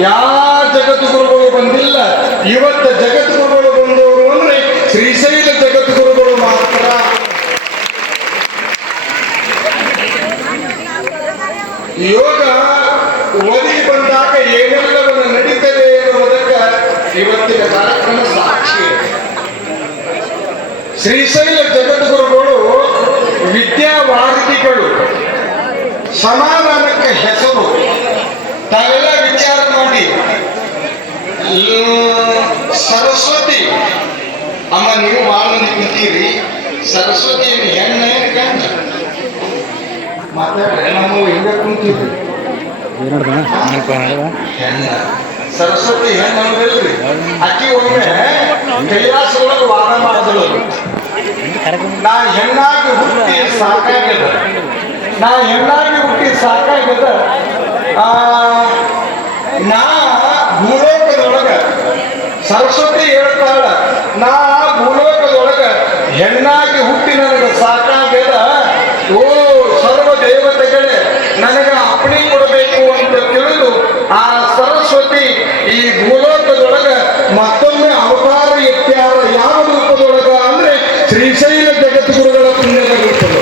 ಯಾವ ಜಗದ್ಗುರುಗಳು ಬಂದಿಲ್ಲ? ಇವತ್ತ ಜಗದ್ಗುರುಗಳು ಬಂದವರು ಅಂದ್ರೆ ಶ್ರೀಶೈಲ ಜಗದ್ಗುರುಗಳು ಮಾತ್ರ. ಯೋಗ ಓದಿ ಬಂದಾಗ ಏನೆಲ್ಲವನ್ನು ನಡೀತದೆ ಎನ್ನುವುದಕ್ಕೆ ಇವತ್ತಿನ ಕಾರ್ಯಕ್ರಮ ಸಾಕ್ಷಿ. ಶ್ರೀಶೈಲ ಜಗದ್ಗುರುಗಳು ವಿದ್ಯಾವಾರಿಧಿಗಳು ಸಮಾಧಾನಕ್ಕೆ ಹೆಸರು. ತಾವೆಲ್ಲ ಮಾಡಿ. ಸರಸ್ವತಿ ಅಮ್ಮ ನೀವು ಭಾಳ ಕುಂತೀರಿ. ಸರಸ್ವತಿ ಹೆಣ್ಣೆ ಏನು ಮಾತಾಡ್ರಿ ನಾವು ಹಿಂಗೆ ಕುಂತೀವಿ ಸರಸ್ವತಿ ಹೆಣ್ಣು ಅಕ್ಕಿ ಒಮ್ಮೆ ಕೈಲಾಸ ಒಳಗೆ ವಾದ ಮಾಡಿದಳು. ನಾ ಹೆಣ್ಣಾಗಿ ಹುಟ್ಟಿ ಸಾಕಾಗ್ಯದ. ನಾ ಹೆಣ್ಣಾಗಿ ಹುಟ್ಟಿ ಸಾಕಾಗ್ಯದ. ಆ, ನಾ ಭೂಲೋಕದೊಳಗ, ಸರಸ್ವತಿ ಹೇಳ್ತಾಳ, ನಾ ಭೂಲೋಕದೊಳಗ ಹೆಣ್ಣಾಗಿ ಹುಟ್ಟಿ ನನಗೆ ಸಾಕಾಗ್ಯದ? ಓ ಸರ್ವ ದೇವತೆಗಳೇ ನನಗೆ ಅಪ್ಪಣೆ ಕೊಡಬೇಕು ಅಂತ ತಿಳಿದು ಆ ಸರಸ್ವತಿ ಈ ಭೂಲೋಕದೊಳಗ ಮತ್ತೊಮ್ಮೆ ಅವತಾರ ಎತ್ತಾರ ಯಾವ ರೂಪದೊಳಗ ಅಂದ್ರೆ ಶ್ರೀಶೈಲ ಜಗದ್ಗುರುಗಳ ಪುಣ್ಯದ ರೂಪದ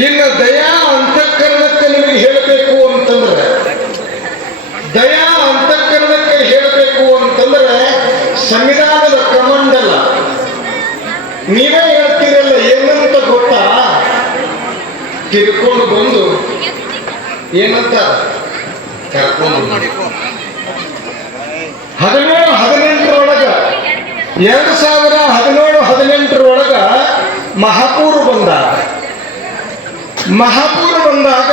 ಇನ್ನು ದಯಾ ಅಂತಃಕರಣಕ್ಕೆ ನಿಮಗೆ ಹೇಳಬೇಕು ಅಂತಂದ್ರೆ ದಯಾ ಅಂತಃಕರಣಕ್ಕೆ ಹೇಳಬೇಕು ಅಂತಂದ್ರೆ ಸಂವಿಧಾನದ ಕಮಂಡಲ ನೀವೇ ಹೇಳ್ತೀರಲ್ಲ, ಏನಂತ ಗೊತ್ತಾ? ತಿರ್ಕೊಂಡು ಬಂದು ಏನಂತ? ಕರ್ಕೊಂಡು. ಹದಿನೇಳು ಹದಿನೆಂಟರೊಳಗ, ಎರಡು ಸಾವಿರ ಹದಿನೇಳು ಹದಿನೆಂಟರೊಳಗ ಮಹಾಪೂರ್ ಬಂದಾಗ ಮಹಾಪೂರ್ ಬಂದಾಗ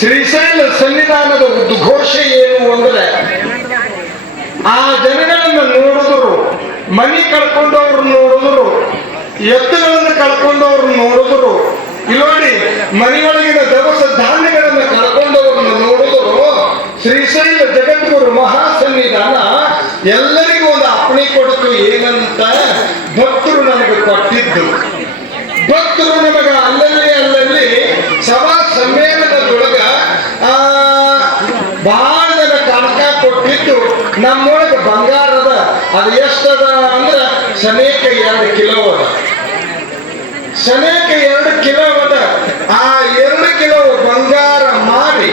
ಶ್ರೀಶೈಲ ಸನ್ನಿಧಾನದ ಉದ್ಘೋಷ ಏನು ಅಂದ್ರೆ ಆ ಜನಗಳನ್ನು ನೋಡಿದ್ರು, ಮನಿ ಕಳ್ಕೊಂಡವ್ರು ನೋಡಿದ್ರು, ಎತ್ತುಗಳನ್ನು ಕಳ್ಕೊಂಡವ್ರು ನೋಡಿದ್ರು. ಇಲ್ಲೋಡಿ ಮನೆಯೊಳಗಿನ ದವಸ ಧಾನ್ಯಗಳನ್ನು ಕಳ್ಕೊಂಡವ್ರನ್ನ ನೋಡಿದ್ರು. ಶ್ರೀಶೈಲ ಜಗದ್ಗುರು ಮಹಾಸನ್ನಿಧಾನ ಎಲ್ಲರಿಗೂ ಒಂದು ಅಪ್ಪಣೆ ಕೊಡ್ತು ಏನಂತ ಭಕ್ತರು ನನಗೆ ಕೊಟ್ಟಿದ್ದು. ಭಕ್ತರು ನಮಗ ಅಲ್ಲಲ್ಲಿ ಅಲ್ಲಲ್ಲಿ ಸಭಾ ಸಮ್ಮೇಳನದೊಳಗ ಆ ಬಹಳ ಜನ ಕನಕ ಕೊಟ್ಟಿದ್ದು ನಮ್ಮೊಳಗ ಬಂಗಾರದ ಅದು ಎಷ್ಟದ ಅಂದ್ರೆ ಸನೇಕ ಎರಡು ಕಿಲೋ ಅದ. ಸನೇಕ ಎರಡು ಕಿಲೋ ಅದ. ಆ ಎರಡು ಕಿಲೋ ಬಂಗಾರ ಮಾರಿ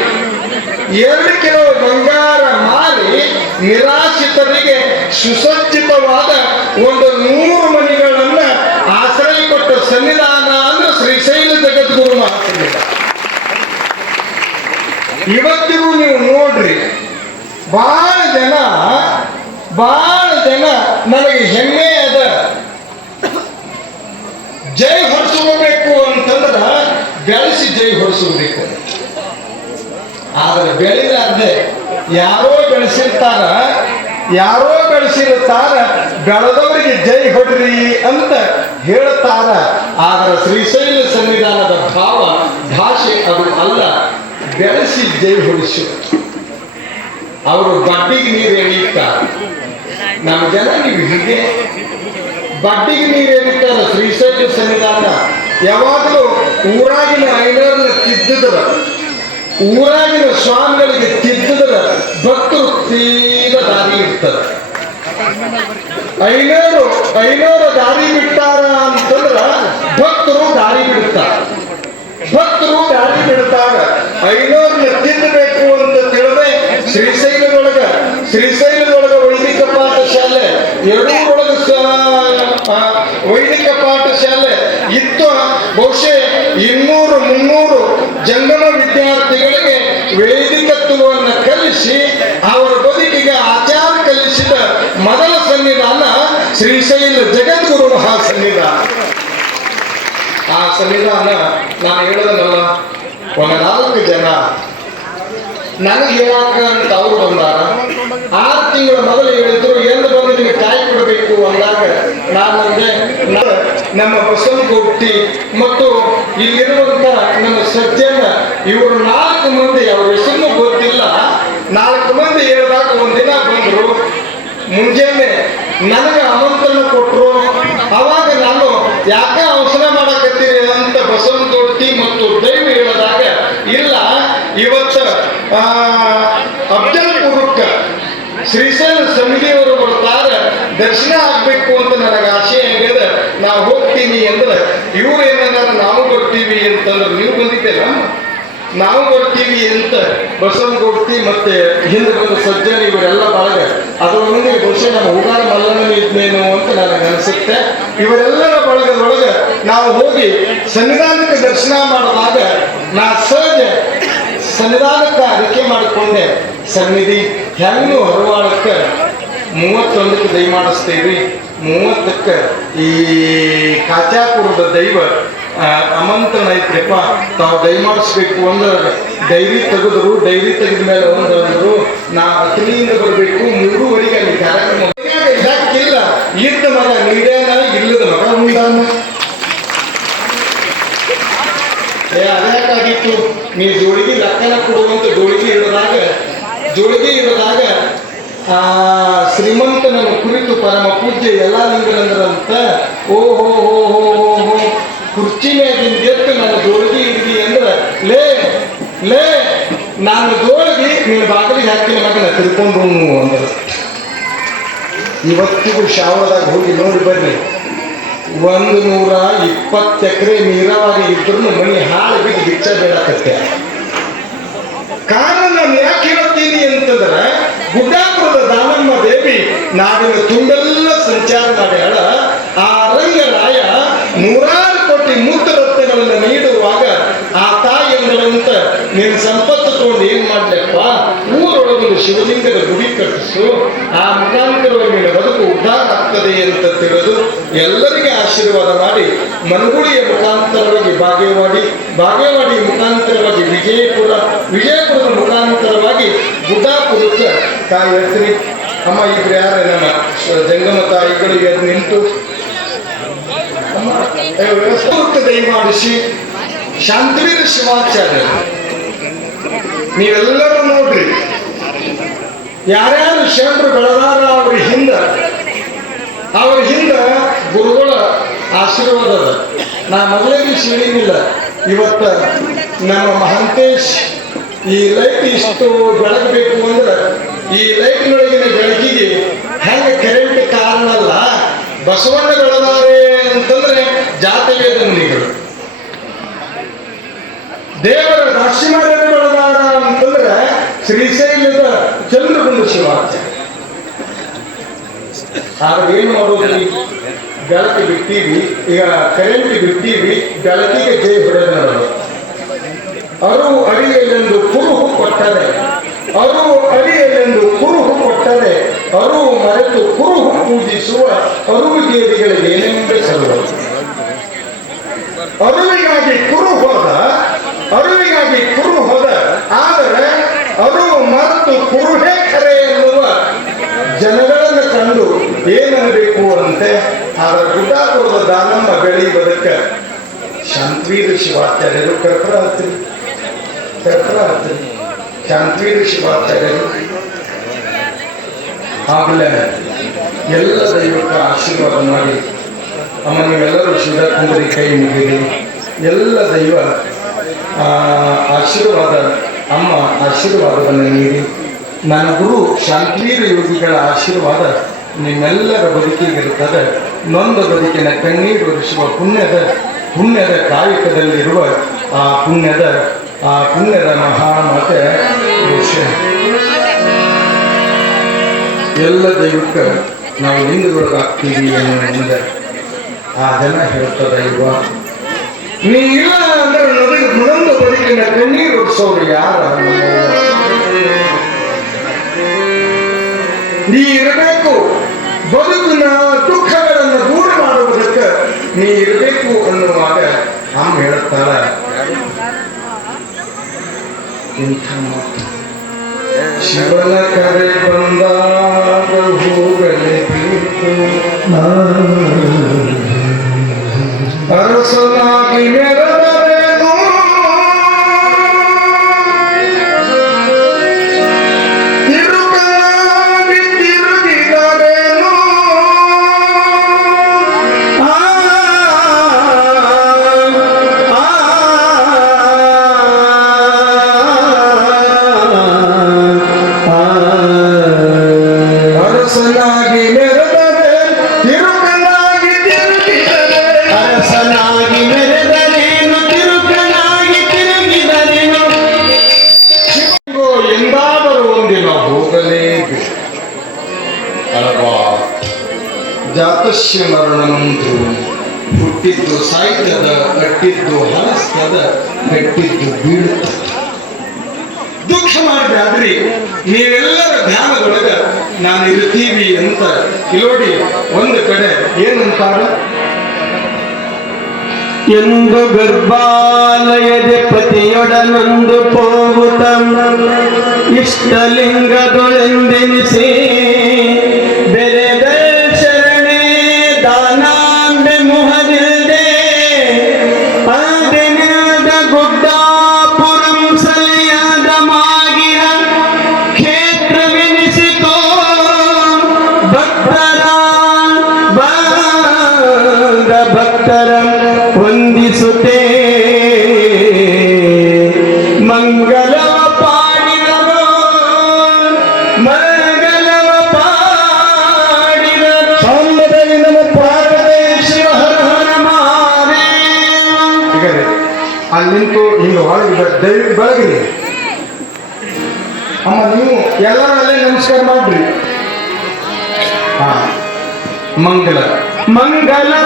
ಎರಡು ಕಿಲೋ ಬಂಗಾರ ಮಾರಿ ನಿರಾಶ್ರಿತರಿಗೆ ಸುಸಜ್ಜಿತವಾದ ಒಂದು ನೂರು ಮನೆಗಳನ್ನ ಆಶ್ರಯ ಕೊಟ್ಟ ಸನ್ನಿಧಾನ ಅಂದ್ರೆ ಶ್ರೀಶೈಲ ಜಗದ್ಗುರು ಮಹಾಸನ್ನಿಧಾನ ಇವತ್ತಿಗೂ ನೀವು ನೋಡ್ರಿ ಬಹಳ ಜನ ಬಹಳ ಜನ ನನಗೆ ಹೆಮ್ಮೆ ಅದ. ಜೈ ಹೊರಿಸಬೇಕು ಅಂತಂದ್ರ ಬೆಳೆಸಿ ಜೈ ಹೊರಿಸಬೇಕು. ಆದ್ರೆ ಬೆಳಿಲಾರ್ದೆ ಯಾರೋ ಬೆಳೆಸಿರ್ತಾರ ಯಾರೋ ಬೆಳೆಸಿರ್ತಾರ ಬೆಳೆದವರಿಗೆ ಜೈ ಹೊಡ್ರಿ ಅಂತ ಹೇಳ್ತಾರ. ಆದ್ರೆ ಶ್ರೀಶೈಲ ಸಂವಿಧಾನದ ಭಾವ ಭಾಷೆ ಅದು ಅಲ್ಲ, ಬೆಳೆಸಿ ಜೈ ಹೊಡಿಸು ಅವರು ಬಡ್ಡಿಗೆ ನೀರು ಎಳೀತಾರೆ ನಮ್ಮ ಜನ ನೀವು ಹೀಗೆ ಬಡ್ಡಿಗೆ ನೀರು ಎಳಿತಾರ ಶ್ರೀಶೈಲ ಸನ್ನಿಧಾನ ಯಾವಾಗಲೂ ಊರಾಗಿನ ಐನರ್ನ ತಿದ್ದಿದ್ರ, ಊರಾಗಿನ ಸ್ವಾಮಿಗಳಿಗೆ ತಿದ್ದಿದ್ರ ಭಕ್ತರು ತೀರ ದಾರಿ ಇರ್ತದೆ ಐನೂರು ಐನೂರು ದಾರಿ ಬಿಟ್ಟಾರ ಅಂತಂದ್ರ ಭಕ್ತರು ದಾರಿ ಬಿಡ್ತಾರ. ಭಕ್ತರು ದಾರಿ ಬಿಡ್ತಾರ ಐನೂರನ್ನ ತಿದ್ದಬೇಕು ಅಂತ ತಿಳಿದ್ರೆ ಶ್ರೀಶೈಲದೊಳಗ ಶ್ರೀಶೈಲದೊಳಗ ವೈದಿಕ ಪಾಠಶಾಲೆ ಎರಡೂ ಆ, ವೈದಿಕ ಪಾಠಶಾಲೆ ಇತ್ತು. ಬಹುಶಃ ಇನ್ನೂರು ಮುನ್ನೂರು ಜಂಗಮ ವಿದ್ಯಾರ್ಥಿಗಳಿಗೆ ವೈದಿಕತ್ವವನ್ನು ಕಲಿಸಿ ಅವರ ಬದುಕಿಗೆ ಆಚಾರ ಕಲಿಸಿದ ಮೊದಲ ಸನ್ನಿಧಾನ ಶ್ರೀಶೈಲ ಜಗದ್ಗುರು ಮಹಾಸನ್ನಿಧಾನ. ಆ ಸನ್ನಿಧಾನ ನಾನು ಹೇಳೋದನ್ನಲ್ಲ ಒಂದು ನಾಲ್ಕು ಜನ ನನಗೆ ಹೇಳಾಕ ಅಂತ ಅವ್ರು ಬಂದಾರ? ಆರು ತಿಂಗಳ ಮೊದಲು ಹೇಳಿದ್ರು ಎಂದು ಬಂದು ನಿಮಗೆ ಕಾಯಿ ಕೊಡಬೇಕು ಅಂದಾಗ ನಾನು ಅಂದೆ ನಮ್ಮ ಬಸವನಗುಟ್ಟಿ ಮತ್ತು ಇಲ್ಲಿರುವಂತ ನಮ್ಮ ಸಜ್ಜನ ಇವರು ನಾಲ್ಕು ಮಂದಿ, ಅವ್ರ ಹೆಸರು ಗೊತ್ತಿಲ್ಲ. ನಾಲ್ಕು ಮಂದಿ ಹೇಳಿದಾಗ ಒಂದಿನ ಬಂದ್ರು, ಮುಂಜಾನೆ ನನಗೆ ಆಮಂತ್ರಣ ಕೊಟ್ಟರು ಅವಾಗ ನಾನು ಯಾಕೆ ಅವಸರ ಮಾಡಕತ್ತೀರಿ ಅಂತ ಬಸವನಗುಟ್ಟಿ ಮತ್ತು ದೈವ ಹೇಳಿದಾಗ, ಇಲ್ಲ, ಇವತ್ತ ಅಫ್ಜಲ್ಪುರಕ್ಕ ಶ್ರೀಶೈಲ ಸಮಿತಿಯವರು ದರ್ಶನ ಆಗ್ಬೇಕು ಅಂತ ನನಗೆ ಆಶೆ ಆಗ್ಯದ ನಾವು ಹೋಗ್ತೀನಿ ಅಂದ್ರೆ, ಇವ್ರು ಏನಂದ್ರೆ, ನಾವು ಬರ್ತೀವಿ ಅಂತಂದ್ರೆ, ನೀವು ಬಂದಿದ್ದೇನ ನಾವು ಬರ್ತೀವಿ ಅಂತ ಬಸವನಗುಡ್ತಿ ಮತ್ತೆ ಹಿಂದೆ ಬಂದ ಸಜ್ಜನ ಇವರೆಲ್ಲ ಬಳಗ ಮುಂದೆ ಬಹುಶಃ ನಮ್ಮ ಉಗಾರ ಮಲ್ಲನ ಇದ್ನೇನು ಅಂತ ನನಗೆ ಅನಿಸುತ್ತೆ. ಇವರೆಲ್ಲರ ಬಳಗದೊಳಗೆ ನಾವು ಹೋಗಿ ಸನ್ನಿಧಾನಕ್ಕೆ ದರ್ಶನ ಮಾಡುವಾಗ ನಾ ಸಹಜ ಸನ್ನಿಧಾನಕ್ಕೆ ಅರಿಕೆ ಮಾಡಿಕೊಂಡೆ. ಸನ್ನಿಧಿ ಹೆಂಗು ಹೊರವಾಳಕ್ಕೆ ಮೂವತ್ತೊಂದಕ್ಕೆ ದಯ ಮಾಡಿಸ್ತೇವೆ. ಮೂವತ್ತಕ್ಕೆ ಈ ಕಾಚಾಪುರದ ದೈವ ಅಮಂತನ ಐತ್ರಿಪ್ಪ ತಾವು ದಯ ಮಾಡಿಸ್ಬೇಕು ಅಂದ್ರೆ ಡೈರಿ ತೆಗೆದ್ರು, ಡೈರಿ ತೆಗೆದ ಮೇಲೆ ಅಂದರು, ನಾ ಅಗ್ನಿಯಿಂದ ಬರಬೇಕು. ನಾನು ಜೋಳಿಗೆ ನೀನು ಬಾಗಿಲಿಗೆ ಹಾಕಿನ ಮಗನ ತಿಳ್ಕೊಂಡು ಅಂದರು ಇವತ್ತಿಗೂ ಶಾವರದಾಗ ಹೋಗಿ ನೋಡಿ ಬರ್ರಿ ಒಂದು ನೂರ ಇಪ್ಪತ್ತು ಎಕರೆ ನೀರಾವರಿ ಇದ್ರೂ ಮನೆ ಹಾಳು ಬಿದ್ದು ಬಿಚ್ಚ ಬೇಡಕತ್ತೆ. ಕಾರಣ ನಾನು ಯಾಕೆ ಹೇಳ್ತೀನಿ ಅಂತಂದ್ರೆ, ಗುಡ್ಡಾಪುರದ ದಾನಮ್ಮ ದೇವಿ ನಾಡಿನ ತುಂಬೆಲ್ಲ ಸಂಚಾರ ಮಾಡ್ಯಾಳ. ಆ ರಂಗರಾಯ ನೂರಾರು ಕೋಟಿ ಮೂತ್ರ ರತ್ನಗಳನ್ನು ನೀಡುವಾಗ ಆ ತಾಯಿ ಎಂದಳಂತ, ನಿನ್ನ ಸಂಪತ್ತು ತಗೊಂಡು ಏನ್ ಮಾಡ್ಲಪ್ಪ ಊರೊಳಗೊಂದು ಶಿವಲಿಂಗದ ಗುಡಿ ಕಟ್ಟಿಸು, ಆ ಮುಖಾಂತರವಾಗಿ ಬದುಕು ಉದ್ಧಾರ ಆಗ್ತದೆ ಅಂತ ತಿಳಿದು ಎಲ್ಲರಿಗೆ ಆಶೀರ್ವಾದ ಮಾಡಿ ಮನಗುಡಿಯ ಮುಖಾಂತರವಾಗಿ ಬಾಗೇವಾಡಿ ಬಾಗೇವಾಡಿ ಮುಖಾಂತರವಾಗಿ ವಿಜಯಪುರ, ವಿಜಯಪುರದ ಮುಖಾಂತರವಾಗಿ ಗುಡ್ಡಾಪುರಕ್ಕೆ ತಾಯಿ ಹೇಳ್ತೀನಿ ಅಮ್ಮ, ಇಬ್ರು ಯಾರು ನಮ್ಮ ಜಂಗಮ ತಾಯಿಗಳಿಗೆ ಅದು ನಿಂತು. ದಯಮಾಡಿಸಿ. ಶಾಂತಿವೀರ ಶಿವಾಚಾರ್ಯ. ನೀವೆಲ್ಲರೂ ನೋಡ್ರಿ. ಯಾರ್ಯಾರು ಶರಣರು ಬೆಳೆದಾರ ಅವ್ರ ಹಿಂದ ಅವ್ರ ಹಿಂದ ಗುರುಗಳ ಆಶೀರ್ವಾದ ಅದ. ನಾ ಮೊದಲೇ ದಿವಸ ಇವತ್ತ ನಮ್ಮ ಮಹಂತೇಶ್ ಈ ಲೈಟ್ ಇಷ್ಟು ಬೆಳಗಬೇಕು ಅಂದ್ರೆ ಈ ಲೈಟ್ನೊಳಗಿನ ಬೆಳಕಿಗೆ ಹೆಂಗ ಕರೆಂಟ್ ಕಾರಣ ಅಲ್ಲ? ಬಸವಣ್ಣ ಬೆಳೆದಾರೆ ಅಂತಂದ್ರೆ ಜಾತವೇದ ಮುನಿಗಳು. ದೇವರ ನರಸಿಂಹರನ್ನು ಬೆಳೆದಾರ ಅಂತಂದ್ರೆ ಶ್ರೀಶೈಲದ ಚಂದ್ರಗುಂಡ ಶಿವಾಚಾರ್ಯ ಆದ್ರೆ ಏನು ಮಾಡೋದು ಬೆಳಕು ಬಿಟ್ಟಿವಿ ಈಗ ಕರೆಂಟ್ ಬಿಟ್ಟಿವಿ ಬೆಳಕಿಗೆ ಜೈ ಹೊಡೆದರು ಅರು ಅಡಿಯಲ್ಲೆಂದು ಕುರುಹು ಕೊಟ್ಟರೆ, ಅರು ಅಳಿಯಲೆಂದು ಕುರುಹು ಕೊಟ್ಟರೆ, ಅರು ಮರೆತು ಕುರುಹು ಪೂಜಿಸುವ ಅರುವಿಗೇರಿಗಳಿಗೆ ಏನೆಂಬೆ ಸಲ್ಲ ಅರುವಿಗಾಗಿ ಕುರು ಹೋದ ಅರುವಿಗಾಗಿ ಕುರು ಮರೆತು ಕುರುಹೇ ಕರೆ ಎನ್ನುವ ಜನಗಳನ್ನು ಕಂಡು ಏನನ್ನಬೇಕು ಅಂತೆ? ಆದ್ರೆ ಗುಡ್ಡಾಪುರದ ದಾನಮ್ಮ ಬೆಳಿ ಬದುಕ ಶಾಂತವೀರ ಶಿವಾಚಾರ್ಯರು ಕರ್ಪರ ಹತ್ತಿರಿ ಕರ್ಪರ ಹತ್ತಿರಿ ಶಿವಾಚಾರ್ಯರು ಆಮೇಲೆ ಎಲ್ಲ ದೈವಕ್ಕ ಆಶೀರ್ವಾದ ಮಾಡಿ ಅಮ್ಮ ಶುದ್ಧ ಕುಂದರಿ ಕೈ ಮುಗಿರಿ. ಎಲ್ಲ ದೈವ ಆಶೀರ್ವಾದ ಅಮ್ಮ ಆಶೀರ್ವಾದವನ್ನು ನೀಡಿ. ನನ್ನ ಗುರು ಶಾಂತಿವೀರ ಯೋಗಿಗಳ ಆಶೀರ್ವಾದ ನಿಮ್ಮೆಲ್ಲರ ಬದುಕಿಗಿರುತ್ತದೆ. ನೊಂದ ಬದುಕಿನ ಕಣ್ಣೀರು ಒರೆಸುವ ಪುಣ್ಯದ ಪುಣ್ಯದ ಕಾಯಕದಲ್ಲಿರುವ ಆ ಪುಣ್ಯದ ಆ ಪುಣ್ಯದ ಮಹಾಮತೆ ಎಲ್ಲ ದೈವಕ್ಕೆ ನಾವು ಹಿಂದುಗಳಾಗ್ತೀವಿ ಅನ್ನೋ ಆ ಜನ ಹೇಳ್ತದ ಇವ ನೀ ಇಲ್ಲ ಅಂದ್ರೆ ಬದುಕಿನ ಕಣ್ಣೀರು ಒರೆಸೋರು ಯಾರ? ನೀ ಇರಬೇಕು. ಬದುಕಿನ ದುಃಖಗಳನ್ನು ದೂರ ಮಾಡುವುದಕ್ಕೆ ನೀ ಇರಬೇಕು ಅನ್ನುವಾಗ ಅಮ್ಮ ಹೇಳುತ್ತಾರ ಇಂಥ ಮಾತು. ಶಿವನ ಕರೆ ಬಂದ ಹೋಗಲೇ ಅರಸನಾಗಿ ಮೆರೆದರೇನು ಜಾತಸ್ಯ ಮರಣನಂದು ಹುಟ್ಟಿದ್ದು ಸಾಯ್ತದ ಕಟ್ಟಿದ್ದು ಹಲಸ್ತದ ಕಟ್ಟಿದ್ದು ಬೀಳುತ್ತದೆ ದುಃಖ ಮಾಡಬೇಡ್ರಿ ನೀವೆಲ್ಲರ ಧ್ಯಾನದೊಳಗ ನಾನು ಇರ್ತೀವಿ ಅಂತ. ಇಲ್ಲೋಡಿ ಒಂದು ಕಡೆ ಏನಂತಾರ? ಎಂದು ಗರ್ಭಾಲಯದ ಪತಿಯೊಡನೊಂದು ಪೋಗುತ್ತ. ಇಷ್ಟಲಿಂಗದೊಳೆಂದೆನಿಸಿ मंगल। मंगल।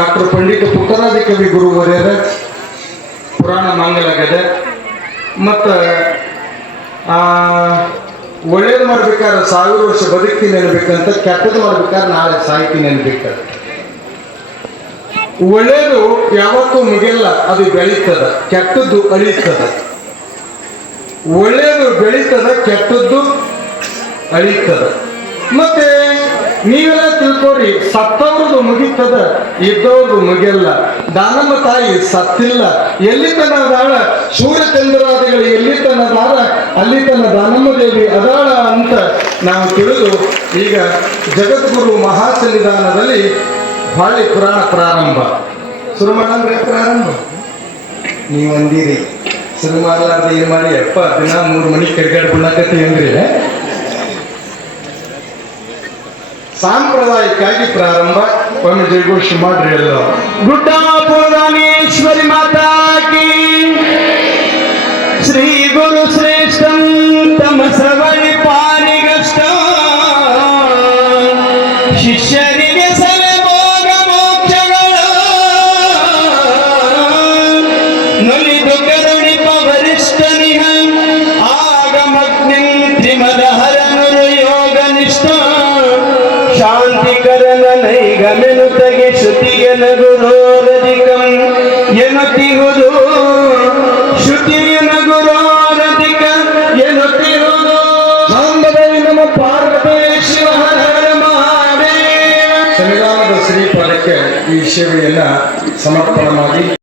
ಡಾಕ್ಟರ್ ಪಂಡಿತ ಪುಟ್ಟರಾಜ ಕವಿ ಗುರುವರ್ಯರ ಪುರಾಣ ಮಾಂಗಲಗದ. ಮತ್ತ, ಆ, ಒಳ್ಳೇದು ಮಾಡ್ಬೇಕಾದ್ರೆ ಸಾವಿರ ವರ್ಷ ಬದುಕ್ತೀನಿ ಅನ್ಬೇಕಂತ ಕೆಟ್ಟದ್ದು ಮಾಡ್ಬೇಕಾದ್ರೆ ನಾಳೆ ಸಾಯ್ತೀನಿ ಅನ್ಬೇಕಂತ ಒಳ್ಳೇದು ಯಾವತ್ತೂ ಮುಗಿಯಲ್ಲ, ಅದು ಬೆಳೀತದ, ಕೆಟ್ಟದ್ದು ಅಳಿತದ. ಒಳ್ಳೇದು ಬೆಳೀತದ, ಕೆಟ್ಟದ್ದು ಅಳಿತದ. ಮತ್ತೆ ನೀವೆಲ್ಲ ತಿಳ್ಕೊರಿ ಸತ್ತವ್ರದ್ದು ಮುಗಿತದ ಇದ್ದವ್ರದ್ದು ಮುಗಿಯಲ್ಲ. ದಾನಮ್ಮ ತಾಯಿ ಸತ್ತಿಲ್ಲ. ಎಲ್ಲಿ ತನ್ನ ದಾಳ ಸೂರ್ಯಚಂದ್ರಾದಿಗಳು ಎಲ್ಲಿ ತನ್ನ ದಾರ? ಅಲ್ಲಿ ತನ್ನ ದಾನಮ್ಮ ದೇವಿ ಅದಾಳ ಅಂತ ನಾವು ತಿಳಿದು ಈಗ ಜಗದ್ಗುರು ಮಹಾಸನ್ನಿಧಾನದಲ್ಲಿ ಬಾಳಿ ಪುರಾಣ ಪ್ರಾರಂಭ. ಶುರು ಮಾಡಂದ್ರೆ ಪ್ರಾರಂಭ? ನೀವು ಅಂದಿರಿ. ಶುರು ಮಾಡಲಾರ್ದ ಏನು ಮಾಡಿ? ಅಪ್ಪ ದಿನ ಮೂರು ಮನೆ ಕೆಡ್ಗಾಡ್ಕೊಳ್ಳಕತ್ತಿ ಅಂದ್ರೆ ಅಂದ್ರಿ ಸಾಂಪ್ರದಾಯಿಕವಾಗಿ ಪ್ರಾರಂಭ ಒಮ್ಮೆ ಜಯಘೋಷ ಮಾಡ್ರಿ ಎಲ್ಲ ಗುಡ್ಡಾಪುರಾಣೇಶ್ವರಿ ಮಾತಾ ಕಿ ಶ್ರೀ ಗುರು ಶ್ರೇಷ್ಠಂ ತಮ ನೈಗಮೆನುತಗೆ ಶ್ರುತಿಯ ನಗುರೋರಧಿಕಂ ಎನ್ನುತ್ತಿಹುದು ಶ್ರುತಿಯ ನಗುರೋರಧಿಕ ಎನ್ನುತ್ತಿಹುದು ಸಾಂಬದಲ್ಲಿ ನಮ್ಮ ಪಾರ್ವತಿ ಶಿವ ಮಹಾದೇವ. ಸಂವಿಧಾನದ ಶ್ರೀಪಾದಕ್ಕೆ ಈ ಸೇವೆಯನ್ನ ಸಮರ್ಪಣವಾಗಿ ಮಾಡಿ